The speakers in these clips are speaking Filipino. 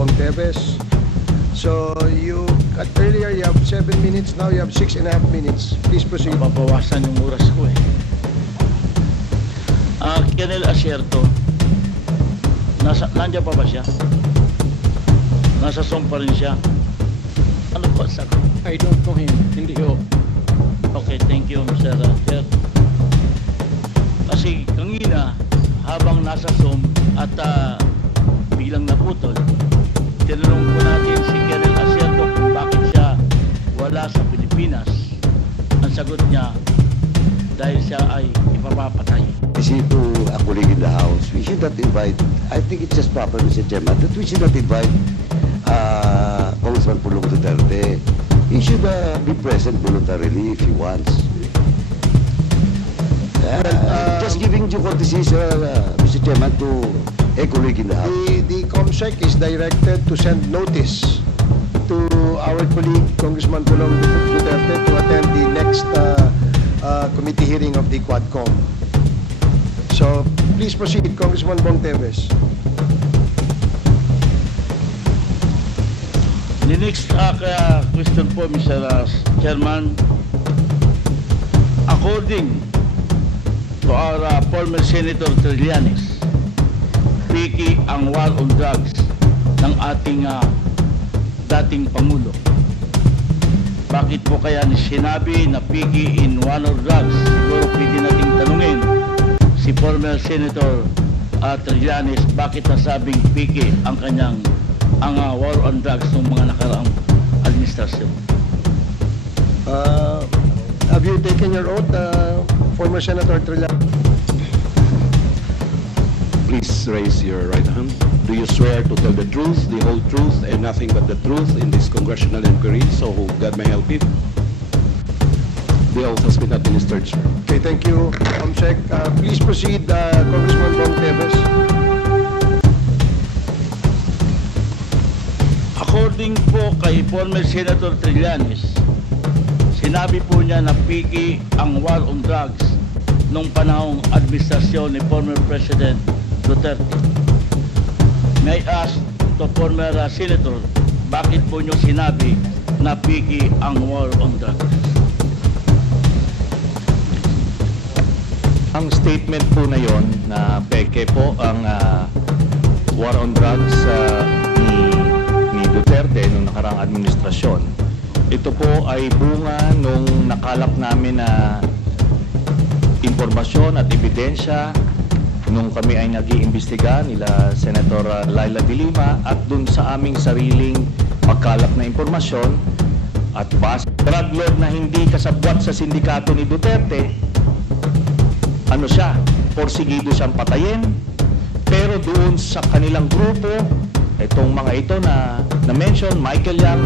Bong Teves. So earlier you have 7 minutes, now you have 6.5 minutes. Please proceed. Mababawasan yung oras ko eh. Colonel Asierto, nandiyan pa ba siya? Nasa SOM pa rin siya? Ano po sa... I don't know him. Hindi ho. Okay, thank you, Mr. Chair. Kasi kanina, habang nasa SOM at bilang naputol, tinanong po natin si Colonel Asierto kung bakit siya wala sa Pilipinas. Ang sagot niya, dahil siya ay ipapapatay. You see, to a colleague in the House, we should not invite, I think it's just proper, Mr. Chairman, that we should not invite Congressman Pulong Duterte. He should be present voluntarily if he wants. Just giving due courtesy, Mr. Chairman, to a colleague in the House. The COMSEC is directed to send notice to our colleague Congressman Pulong Duterte to attend the next committee hearing of the Quadcom. So please proceed, Congressman Bong Teves. The next question po, Mr. Chairman. According to our former Senator Trillanes, piki ang war on drugs ng ating dating Pangulo. Bakit po kaya sinabi na piki in war on drugs? Siguro pwede nating tanungin si former Senator Trillanes, bakit nasabing piki ang kanyang war on drugs ng mga nakaraang administrasyon? Have you taken your oath, former Senator Trillanes? Please raise your right hand. Do you swear to tell the truth, the whole truth, and nothing but the truth in this congressional inquiry, so God may help you? The oath has been administered, sir. Okay, thank you, COMSEC. Please proceed, Congressman Bong Teves. According po kay former Senator Trillanes, sinabi po niya na piki ang war on drugs nung panahong administrasyon ni former President Duterte. May I ask to former Senator, bakit po niyo sinabi na piki ang war on drugs? Ang statement po na yon na peke po ang war on drugs ni Duterte nung nakarang administrasyon. Ito po ay bunga nung nakalap namin na impormasyon at ebidensya nung kami ay nag-iimbestiga nila Senator Laila de Lima at dun sa aming sariling pagkalap na impormasyon at base drug lord na hindi kasabwat sa sindikato ni Duterte, ano siya, porsigido siyang patayin, pero doon sa kanilang grupo, itong mga ito na mention, Michael Yang,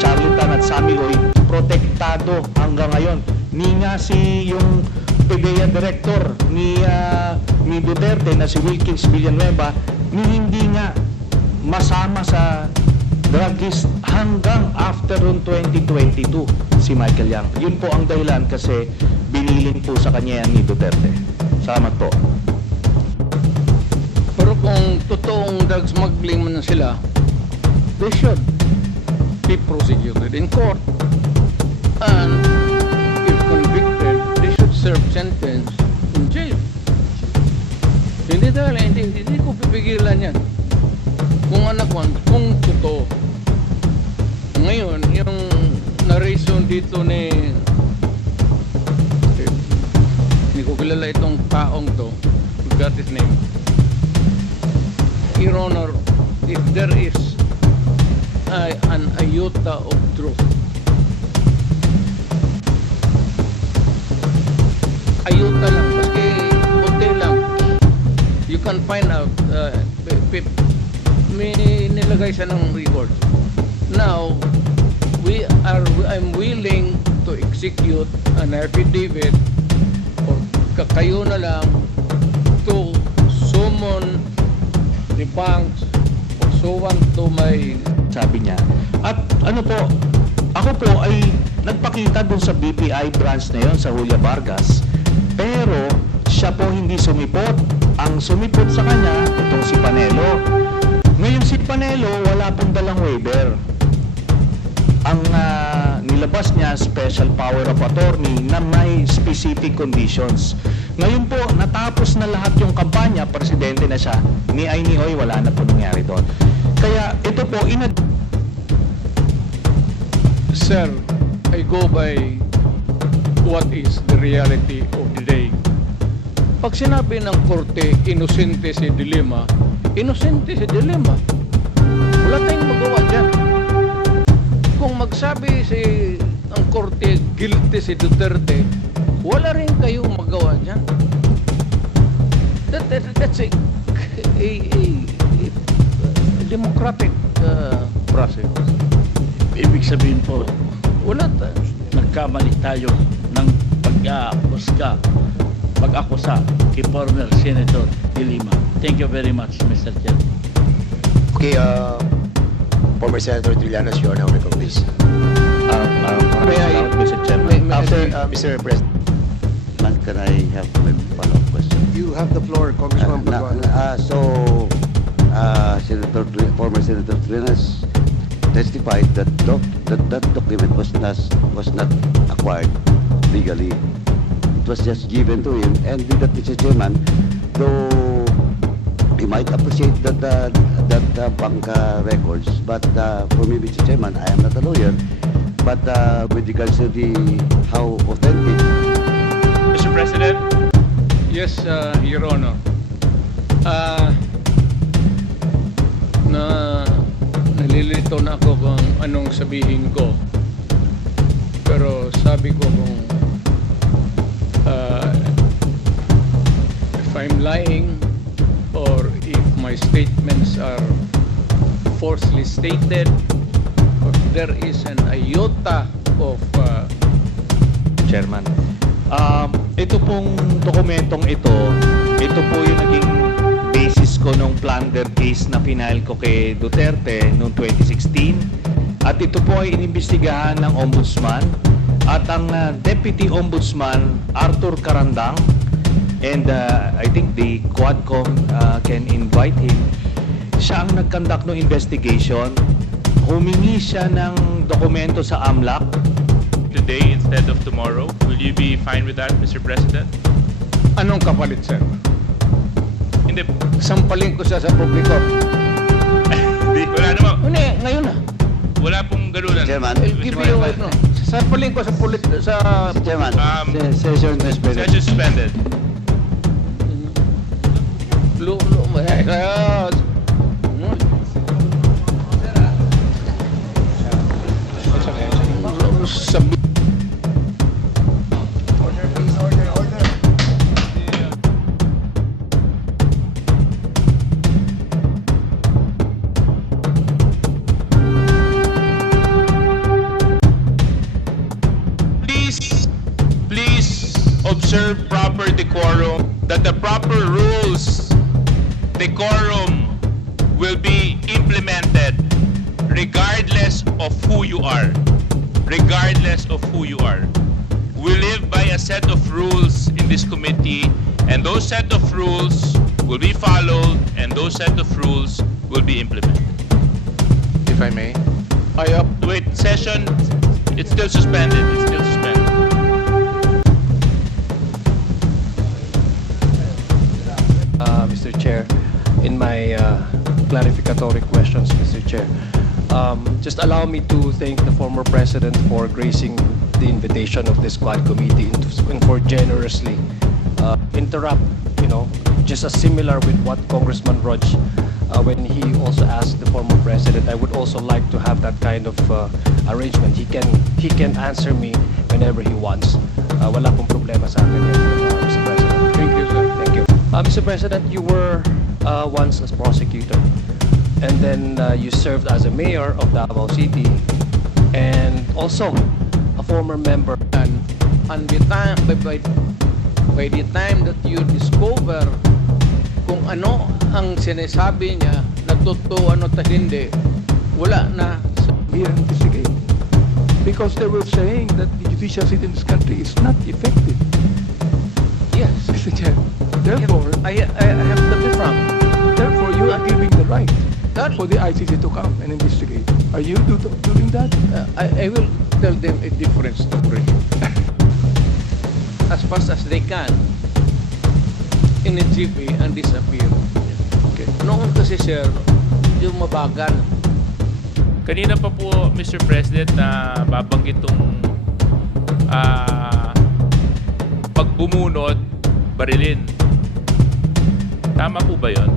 Charlie Tan at Sammy Roy, protektado hanggang ngayon. Ni nga si yung PDEA director ni Duterte na si Wilkins Villanueva, ni hindi nga masama sa druggist hanggang after 2022 si Michael Yang. Yun po ang dahilan kasi binilin po sa kanya yan ni Duterte. Salamat po. Pero kung totoong drug smuggling man sila, they should be prosecuted in court. And if convicted, they should serve sentence in jail. Hindi dahil, hindi ko pipigilan yan. Kung anak ko, kung totoo. Ngayon, yung narration dito ni ko kilala itong taong to, forgot his name. Your Honor, if there is an iota of truth, iota lang, maski konti lang, you can find out, may nilagay siya ng record. Now, I'm willing to execute an affidavit or kayo na lang to summon the banks or so on to my... Sabi niya. At ano po, ako po ay nagpakita dun sa BPI branch na yon sa Julia Vargas, pero siya po hindi sumipot. Ang sumipot sa kanya, itong si Panelo. Ngayon si Panelo, dalang waiver. Ang nilabas niya, special power of attorney na may specific conditions. Ngayon po, natapos na lahat yung kampanya, presidente na siya, ni ay ni Hoy, wala na po nangyari doon. Kaya ito po, Sir, I go by what is the reality of the day. Pag sinabi ng korte, inosente si Dilima, inosente si Dilima. Wala tayong magawa dyan. Kung magsabi ang korte, guilty si Duterte, wala rin kayong magawa dyan. That's a democratic process. Ibig sabihin po, Wala nagkamali tayo ng pag-akusa kay former Senator De Lima. Thank you very much, Mr. Chair. Okay, former Senator Trillanes, you are now recognized. May I- Mr. Chairman. Mr. President. Can I have my follow-up question? You have the floor, Congressman Paduano. Former Senator Trillanes testified that that document was not acquired legally. It was just given to him, and with that, Mr. Chairman, though he might appreciate that bank records, but for me, Mr. Chairman, I am not a lawyer, but with regards to how authentic. Mr. President, Yes, Your Honor. Nalilito na ako kung anong sabihin ko. Pero sabi ko kung if I'm lying or if my statements are falsely stated or there is an iota of Chairman. Ito pong dokumentong ito po yung naging basis ko nung plunder case na final ko kay Duterte noong 2016. At ito po ay inimbestigahan ng Ombudsman at ang Deputy Ombudsman Arthur Carandang, and I think the Quadcom can invite him. Siya ang nag-conduct ng investigation. Humingi siya ng dokumento sa AMLAC. today instead of tomorrow. Will you be fine with that, Mr. President? anong kapalit, sir? Hindi. Sampalin ko siya sa publiko. Wala naman. Hindi, ngayon na. Wala pong ganunan. Chairman. I'll give you, no. Sampalin ko sa Mr. Chairman, session suspended. Session suspended. Sabi Please observe proper decorum, that the proper rules, decorum will be implemented regardless of who you are. Regardless of who you are. We live by a set of rules in this committee, and those set of rules will be followed, and those set of rules will be implemented. If I may. Wait, session, it's still suspended. It's still suspended. Mr. Chair, in my clarificatory questions, Mr. Chair, just allow me to thank the former president for gracing the invitation of this Quad Committee and for generously interrupt, just as similar with what Congressman Rog, when he also asked the former president. I would also like to have that kind of arrangement. He can answer me whenever he wants. Wala pong problema sa akin yan, Mr. President. Thank you, sir. Thank you. Mr. President, you were once a prosecutor, and then you served as a mayor of Davao City, and also a former member. And the time, by the time that you discover kung ano ang sinasabi niya, na totoo ano ta hindi, wala na. Be investigate. Because they were saying that the judicial system in this country is not effective. Yes. Mr. Chair, therefore, I have to be frank. therefore you are giving the right for the ICC to come and investigate. Are you doing that? I will tell them a different story. As fast as they can, in a jeepney and disappear. Okay. Noon kasi, sir, medyo mabagal. Kanina pa po, Mr. President, na babanggit itong pag bumunot, barilin. Tama po ba yun?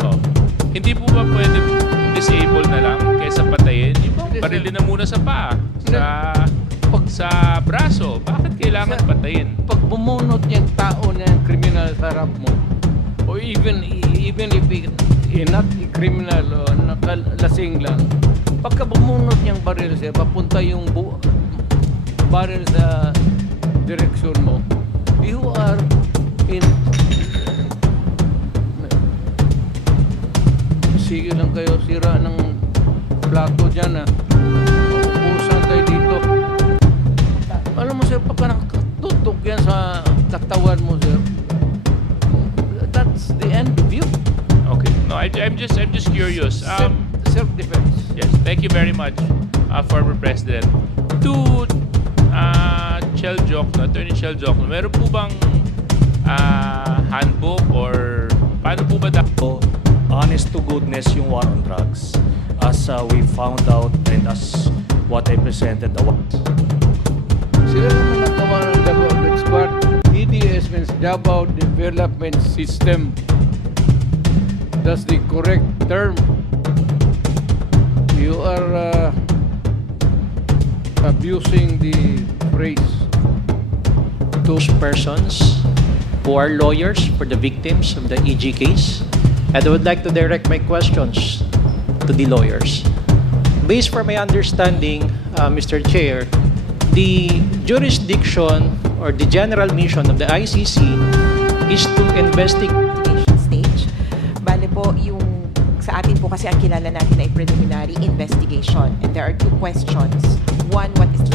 Oh. Hindi po ba pwede disable na lang kaysa patayin? Yung barilin na muna sa paa, sa braso. Bakit kailangan patayin? Pag bumunot yung tao na criminal sa harap mo, or even if not a criminal o nakalasing lang, pagka bumunot niyang baril siya, papunta yung baril sa direksyon mo, you are in... Sige lang kayo, sira ng plato dyan ha. Upusan tayo dito. Alam mo sir, pagka nakatutok yan sa katawan mo sir, that's the end of you. Okay. No, I'm just curious. Self-defense. Yes, thank you very much, former President. To Attorney Chel Jokno, meron po bang handbook or paano po ba Honest to goodness yung war on drugs. As we found out and as what I presented a while. Sila naman nagawa ng development squad. DDS means Davao Development System. That's the correct term. You are abusing the phrase. Those persons who are lawyers for the victims of the EG case. And I would like to direct my questions to the lawyers. Based from my understanding, Mr. Chair, the jurisdiction or the general mission of the ICC is to investigate. Stage. Bale po, yung sa atin po kasi ang kilala natin ay preliminary investigation. And there are two questions. One, what is the